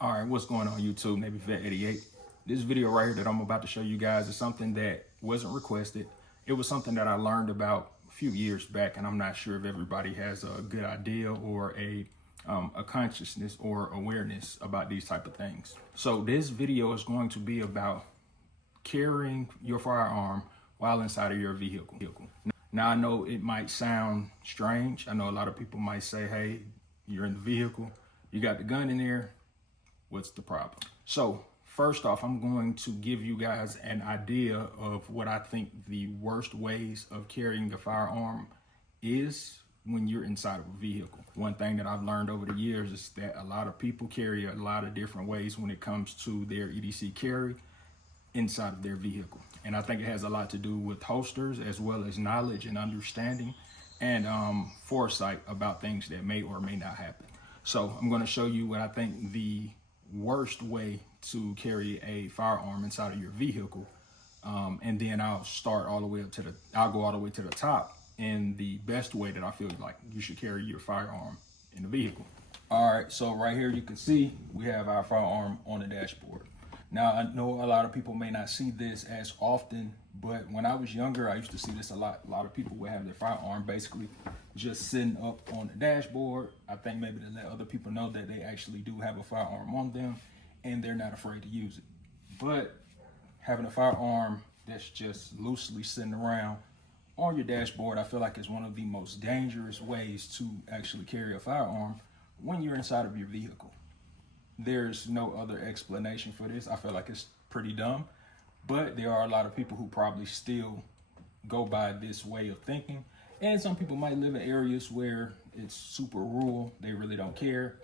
All right, what's going on YouTube? Navy Vet 88. This video right here that I'm about to show you guys is something that wasn't requested. It was something that I learned about a few years back, and I'm not sure if everybody has a good idea or a consciousness or awareness about these type of things. So this video is going to be about carrying your firearm while inside of your vehicle. Now, I know it might sound strange. I know a lot of people might say, hey, you're in the vehicle, you got the gun in there, what's the problem? So first off, I'm going to give you guys an idea of what I think the worst ways of carrying a firearm is when you're inside of a vehicle. One thing that I've learned over the years is that a lot of people carry a lot of different ways when it comes to their EDC carry inside of their vehicle. And I think it has a lot to do with holsters as well as knowledge and understanding and foresight about things that may or may not happen. So I'm going to show you what I think the worst way to carry a firearm inside of your vehicle. And then I'll start all the way up to I'll go all the way to the top in the best way that I feel like you should carry your firearm in the vehicle. All right, so right here you can see we have our firearm on the dashboard. Now, I know a lot of people may not see this as often, but when I was younger, I used to see this a lot. A lot of people would have their firearm basically just sitting up on the dashboard. I think maybe to let other people know that they actually do have a firearm on them and they're not afraid to use it. But having a firearm that's just loosely sitting around on your dashboard, I feel like is one of the most dangerous ways to actually carry a firearm when you're inside of your vehicle. There's no other explanation for this. I feel like it's pretty dumb, but there are a lot of people who probably still go by this way of thinking. And some people might live in areas where it's super rural, they really don't care,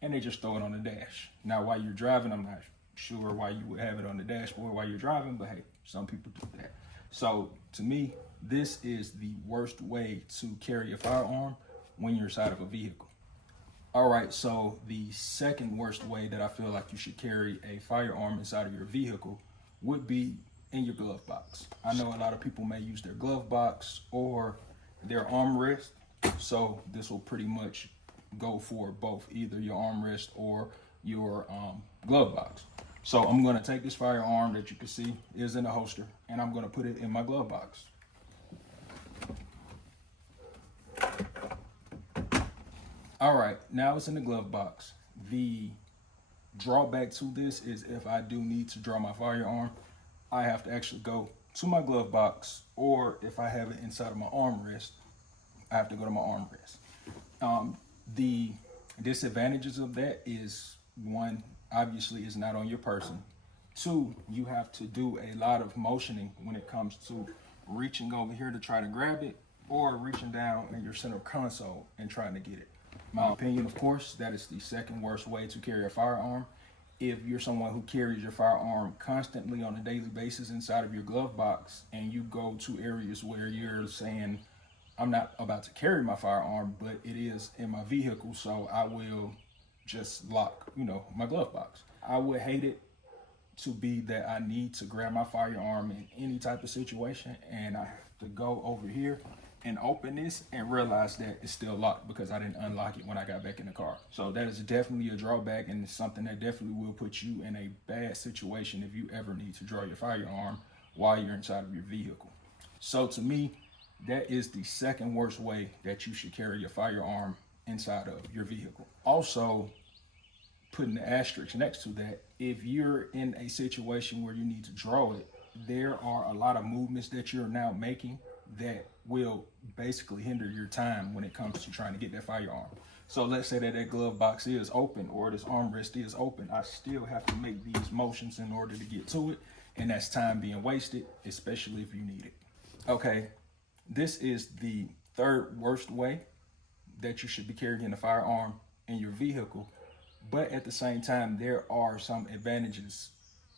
and they just throw it on the dash. Now, while you're driving, I'm not sure why you would have it on the dashboard while you're driving, but hey, some people do that. So to me, this is the worst way to carry a firearm when you're inside of a vehicle. All right, so the second worst way that I feel like you should carry a firearm inside of your vehicle would be in your glove box. I know a lot of people may use their glove box or their armrest, so this will pretty much go for both, either your armrest or your glove box. So I'm gonna take this firearm that you can see is in the holster, and I'm gonna put it in my glove box. All right, now it's in the glove box. The drawback to this is if I do need to draw my firearm, I have to actually go to my glove box, or if I have it inside of my armrest, I have to go to my armrest. The disadvantages of that is, one, obviously it's not on your person. Two, you have to do a lot of motioning when it comes to reaching over here to try to grab it, or reaching down in your center console and trying to get it. My opinion, of course, that is the second worst way to carry a firearm. If you're someone who carries your firearm constantly on a daily basis inside of your glove box, and you go to areas where you're saying, I'm not about to carry my firearm, but it is in my vehicle, so I will just lock, my glove box. I would hate it to be that I need to grab my firearm in any type of situation, and I have to go over here and open this and realize that it's still locked because I didn't unlock it when I got back in the car. So that is definitely a drawback, and it's something that definitely will put you in a bad situation if you ever need to draw your firearm while you're inside of your vehicle. So to me, that is the second worst way that you should carry your firearm inside of your vehicle. Also, putting the asterisk next to that, if you're in a situation where you need to draw it, there are a lot of movements that you're now making that will basically hinder your time when it comes to trying to get that firearm. So let's say that that glove box is open or this armrest is open. I still have to make these motions in order to get to it, and that's time being wasted, especially if you need it. Okay, this is the third worst way that you should be carrying a firearm in your vehicle, but at the same time, there are some advantages,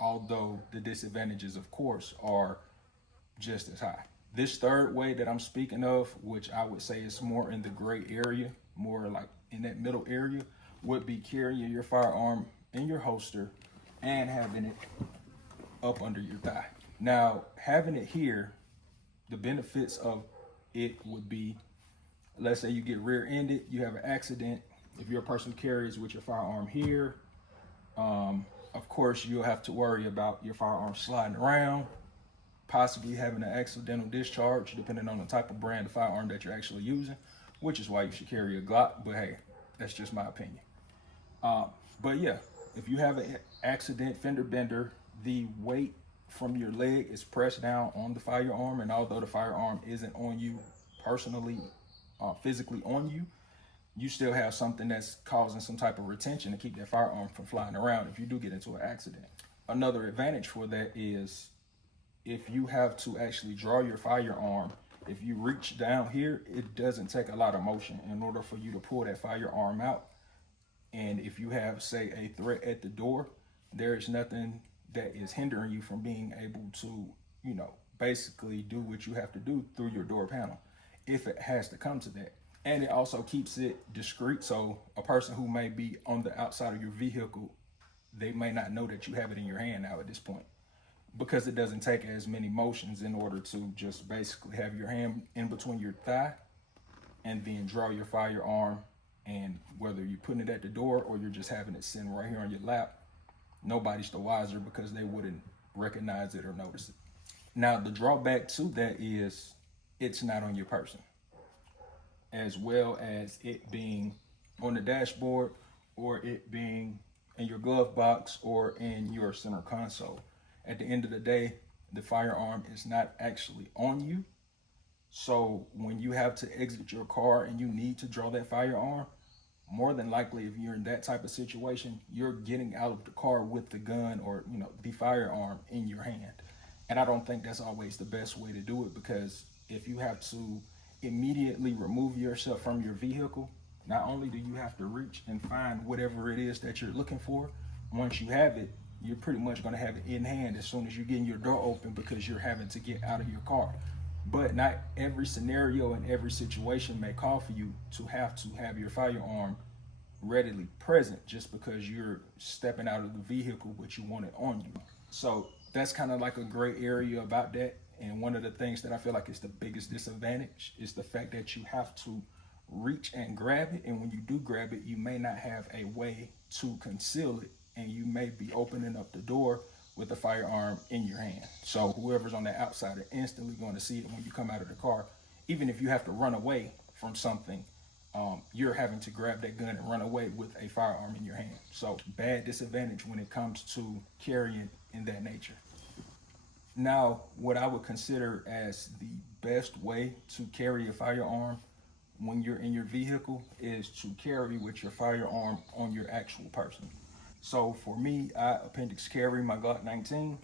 although the disadvantages, of course, are just as high. This third way that I'm speaking of, which I would say is more in the gray area, more like in that middle area, would be carrying your firearm in your holster and having it up under your thigh. Now, having it here, the benefits of it would be, let's say you get rear-ended, you have an accident. If you're a person who carries with your firearm here, Of course, you'll have to worry about your firearm sliding around, possibly having an accidental discharge, depending on the type of brand of firearm that you're actually using, which is why you should carry a Glock. But hey, that's just my opinion. Uh, but yeah, if you have an accident fender bender, the weight from your leg is pressed down on the firearm, and although the firearm isn't on you personally, physically on you, you still have something that's causing some type of retention to keep that firearm from flying around if you do get into an accident. Another advantage for that is if you have to actually draw your firearm, if you reach down here, it doesn't take a lot of motion in order for you to pull that firearm out. And if you have, say, a threat at the door, there is nothing that is hindering you from being able to, basically do what you have to do through your door panel, if it has to come to that. And it also keeps it discreet. So a person who may be on the outside of your vehicle, they may not know that you have it in your hand now at this point, because it doesn't take as many motions in order to just basically have your hand in between your thigh and then draw your firearm. And whether you're putting it at the door or you're just having it sitting right here on your lap, nobody's the wiser because they wouldn't recognize it or notice it. Now, the drawback to that is it's not on your person, as well as it being on the dashboard or it being in your glove box or in your center console. At the end of the day, the firearm is not actually on you. So when you have to exit your car and you need to draw that firearm, more than likely, if you're in that type of situation, you're getting out of the car with the gun or, the firearm in your hand. And I don't think that's always the best way to do it, because if you have to immediately remove yourself from your vehicle, not only do you have to reach and find whatever it is that you're looking for, once you have it, you're pretty much going to have it in hand as soon as you're getting your door open, because you're having to get out of your car. But not every scenario and every situation may call for you to have your firearm readily present just because you're stepping out of the vehicle, but you want it on you. So that's kind of like a gray area about that. And one of the things that I feel like is the biggest disadvantage is the fact that you have to reach and grab it. And when you do grab it, you may not have a way to conceal it. And you may be opening up the door with the firearm in your hand. So whoever's on the outside are instantly going to see it when you come out of the car. Even if you have to run away from something, you're having to grab that gun and run away with a firearm in your hand. So bad disadvantage when it comes to carrying in that nature. Now, what I would consider as the best way to carry a firearm when you're in your vehicle is to carry with your firearm on your actual person. So for me, I appendix carry my Glock 19.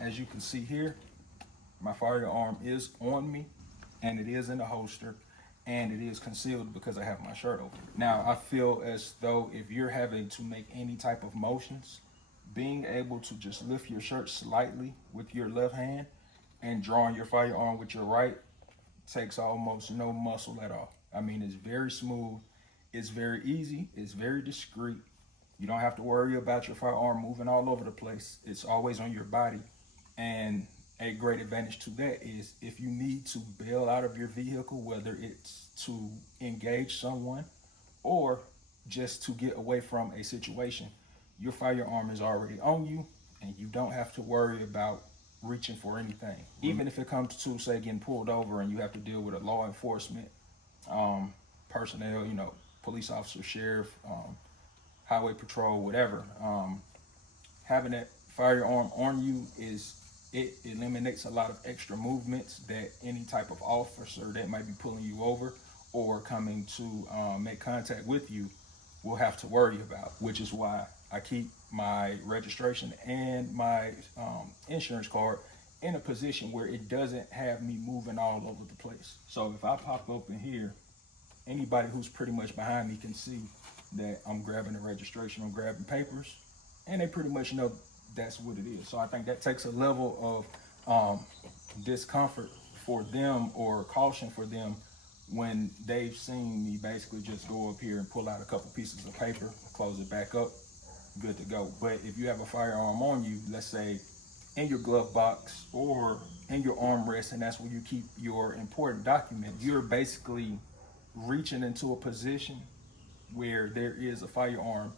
As you can see here, my firearm is on me, and it is in a holster, and it is concealed because I have my shirt open. Now, I feel as though if you're having to make any type of motions, being able to just lift your shirt slightly with your left hand and drawing your firearm with your right takes almost no muscle at all. I mean, it's very smooth, it's very easy, it's very discreet. You don't have to worry about your firearm moving all over the place. It's always on your body. And a great advantage to that is if you need to bail out of your vehicle, whether it's to engage someone or just to get away from a situation, your firearm is already on you and you don't have to worry about reaching for anything. Even if it comes to, say, getting pulled over and you have to deal with a law enforcement personnel, police officer, sheriff, highway patrol, whatever, having that firearm on you it eliminates a lot of extra movements that any type of officer that might be pulling you over or coming to make contact with you will have to worry about, which is why I keep my registration and my insurance card in a position where it doesn't have me moving all over the place. So if I pop open here, anybody who's pretty much behind me can see that I'm grabbing the registration, I'm grabbing papers, and they pretty much know that's what it is. So I think that takes a level of discomfort for them or caution for them when they've seen me basically just go up here and pull out a couple pieces of paper, close it back up, good to go. But if you have a firearm on you, let's say in your glove box or in your armrest, and that's where you keep your important documents, you're basically reaching into a position where there is a firearm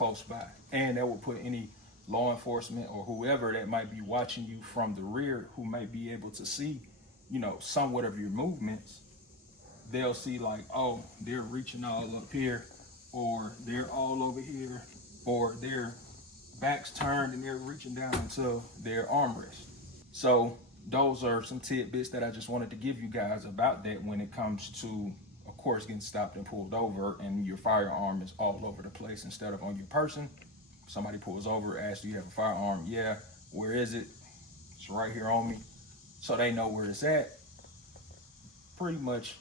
close by. And that will put any law enforcement or whoever that might be watching you from the rear, who might be able to see, somewhat of your movements. They'll see like, oh, they're reaching all up here, or they're all over here, or their backs turned and they're reaching down into their armrest. So those are some tidbits that I just wanted to give you guys about that when it comes to, of course, getting stopped and pulled over and your firearm is all over the place instead of on your person. Somebody pulls over, asks, do you have a firearm? Yeah. Where is it? It's right here on me. So they know where it's at. Pretty much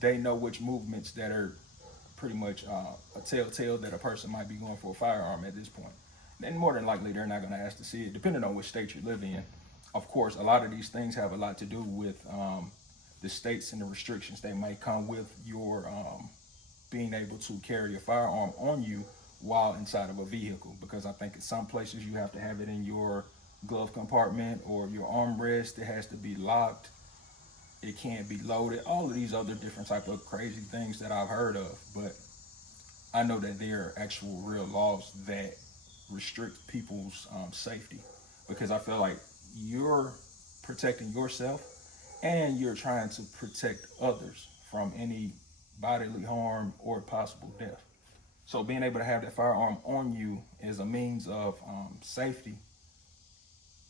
they know which movements that are pretty much a telltale that a person might be going for a firearm at this point. And more than likely, they're not going to ask to see it, depending on which state you live in. Of course, a lot of these things have a lot to do with the states and the restrictions that might come with your being able to carry a firearm on you while inside of a vehicle. Because I think in some places you have to have it in your glove compartment or your armrest. It has to be locked. It can't be loaded. All of these other different type of crazy things that I've heard of. But I know that there are actual real laws that restrict people's safety, because I feel like you're protecting yourself and you're trying to protect others from any bodily harm or possible death. So being able to have that firearm on you as a means of safety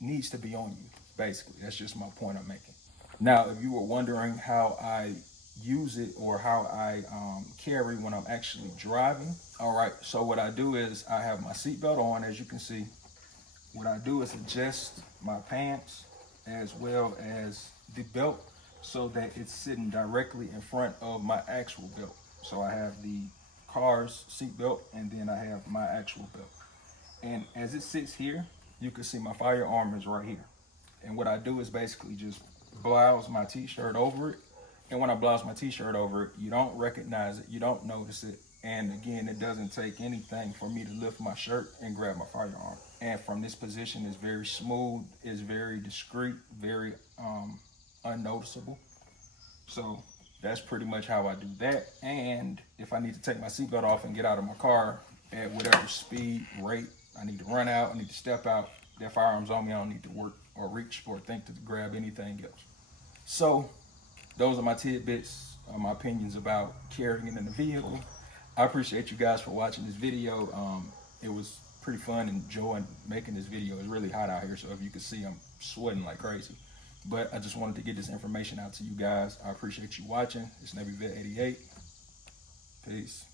needs to be on you, basically. That's just my point I'm making. Now, if you were wondering how I use it or how I carry when I'm actually driving, all right, so what I do is I have my seatbelt on, as you can see. What I do is adjust my pants as well as the belt so that it's sitting directly in front of my actual belt. So I have the car's seatbelt and then I have my actual belt. And as it sits here, you can see my firearm is right here. And what I do is basically just blouse my t-shirt over it. And when I blouse my t-shirt over it, you don't recognize it, you don't notice it. And again, it doesn't take anything for me to lift my shirt and grab my firearm. And from this position, it's very smooth, it's very discreet, very unnoticeable. So that's pretty much how I do that. And if I need to take my seatbelt off and get out of my car at whatever speed, rate, I need to run out, I need to step out, that firearm's on me, I don't need to work or reach or think to grab anything else. So those are my tidbits, my opinions about carrying it in the vehicle. I appreciate you guys for watching this video. It was pretty fun and enjoying making this video. It's really hot out here, so if you can see, I'm sweating like crazy. But I just wanted to get this information out to you guys. I appreciate you watching. It's Navy Vet 88. Peace.